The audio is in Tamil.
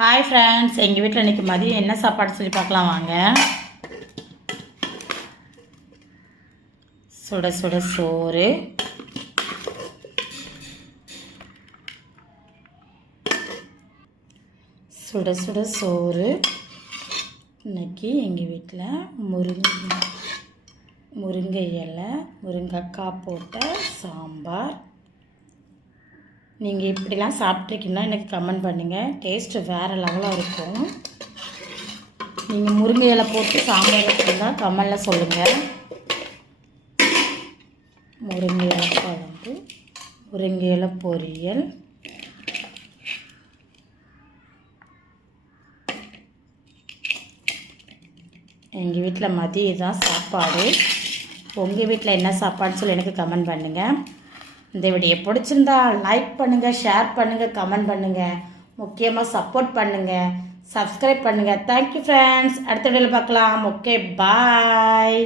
ஹாய் ஃப்ரெண்ட்ஸ், எங்கள் வீட்டில் இன்றைக்கி மதியம் என்ன சாப்பாடு சொல்லி பார்க்கலாம் வாங்க. சுட சுட சோறு, சுட சுட சோறு. இன்றைக்கி எங்கள் வீட்டில் முருங்கை இலை, முருங்கைக்காய் போட்ட சாம்பார். நீங்கள் இப்படிலாம் சாப்பிட்ருக்கீங்கன்னா எனக்கு கமெண்ட் பண்ணுங்கள். டேஸ்ட்டு வேறு லெவலாக இருக்கும். நீங்கள் முருங்கை இலை போட்டு சாம்பார் வச்சுருந்தா கமெண்டில் சொல்லுங்கள். முருங்கை இலை குழம்பு, முருங்கை இலை பொரியல், எங்கள் வீட்டில் மதியம் தான் சாப்பாடு. உங்கள் வீட்டில் என்ன சாப்பாடுன்னு சொல்லி எனக்கு கமெண்ட் பண்ணுங்கள். இந்த வீடியோ பிடிச்சிருந்தா லைக் பண்ணுங்கள், ஷேர் பண்ணுங்கள், கமெண்ட் பண்ணுங்கள், முக்கியமாக சப்போர்ட் பண்ணுங்கள், சப்ஸ்கிரைப் பண்ணுங்கள். Thank you friends. அடுத்த வீடியோவில் பார்க்கலாம். ஓகே, பாய்.